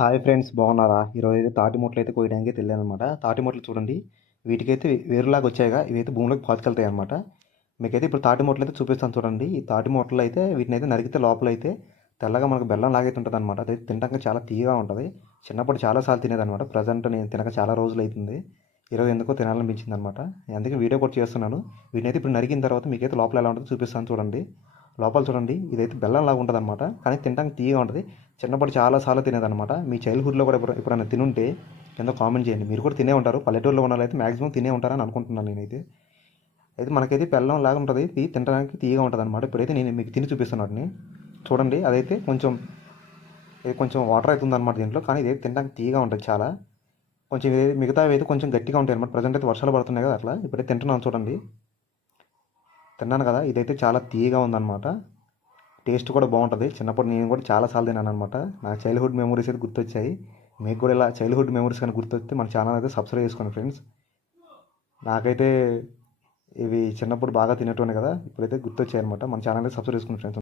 Hi friends బాగున్నారా? ఈరోజు అయితే తాటి మొట్లు అయితే కోయడానికి తెలియదు అనమాట తాటి మొట్లు చూడండి వీటికైతే వేరులాగా వచ్చాయిగా. ఇవైతే భూమిలోకి పాతుకెళ్తాయి అనమాట మీకైతే ఇప్పుడు తాటి మొట్లు అయితే చూపిస్తాను చూడండి. ఈ తాటి మొట్లు అయితే వీటిని అయితే నరికితే లోపల అయితే తెల్లగా మనకు బెల్లం లాగైతే ఉంటుంది అనమాట అదైతే తినడానికి చాలా తీయగా ఉంటుంది. చిన్నప్పుడు చాలాసార్లు తినేదనమాట ప్రజెంట్ నేను తినక చాలా రోజులు అవుతుంది ఈరోజు ఎందుకో తినాలనిపించింది అనమాట అందుకే వీడియో కూడా చేస్తున్నాను. వీటినైతే ఇప్పుడు నరికిన తర్వాత మీకైతే లోపల ఎలా ఉంటుందో చూపిస్తాను చూడండి. లోపల చూడండి ఇదైతే బెల్లం లాగా ఉంటుంది అనమాట కానీ తినడానికి తీయగా ఉంటుంది. చిన్నప్పుడు చాలాసార్లు తినేదన్నమాట. మీ చైల్డ్హుడ్లో కూడా ఎప్పుడు ఎప్పుడైనా తినుంటే కింద కామెంట్ చేయండి. మీరు కూడా తినే ఉంటారు. పల్లెటూరులో ఉన్న అయితే మ్యాక్సిమం తినే ఉంటారని అనుకుంటున్నాను నేనైతే. అయితే మనకైతే బెల్లం లాగా ఉంటుంది. ఇది తినడానికి తీయగా ఉంటుంది అనమాట ఇప్పుడైతే నేను మీకు తిని చూపిస్తాను వాటిని. చూడండి అదైతే కొంచెం ఇది కొంచెం వాటర్ అవుతుంది అనమాట దీంట్లో. కానీ ఇది తినడానికి తీయగా ఉంటుంది చాలా. కొంచెం ఇది మిగతావి అయితే కొంచెం గట్టిగా ఉంటాయి అనమాట ప్రజెంట్ అయితే వర్షాలు పడుతున్నాయి కదా అట్లా. ఇప్పుడైతే తింటున్నాను చూడండి. తిన్నాను కదా ఇదైతే చాలా తీయగా ఉందన్నమాట. టేస్ట్ కూడా బాగుంటుంది. చిన్నప్పుడు నేను కూడా చాలాసార్లు తిన్నాను అనమాట నా చైల్డ్హుడ్ మెమరీస్ అయితే గుర్తొచ్చాయి. మీకు కూడా ఇలా చైల్డ్హుడ్ మెమరీస్ కానీ గుర్తొస్తే మన ఛానల్ అయితే సబ్స్క్రైబ్ చేసుకోండి ఫ్రెండ్స్ నాకైతే ఇవి చిన్నప్పుడు బాగా తినేటోనే కదా ఇప్పుడైతే గుర్తొచ్చాయి అనమాట మన ఛానల్ అయితే సబ్స్క్రైబ్ చేసుకోండి ఫ్రెండ్స్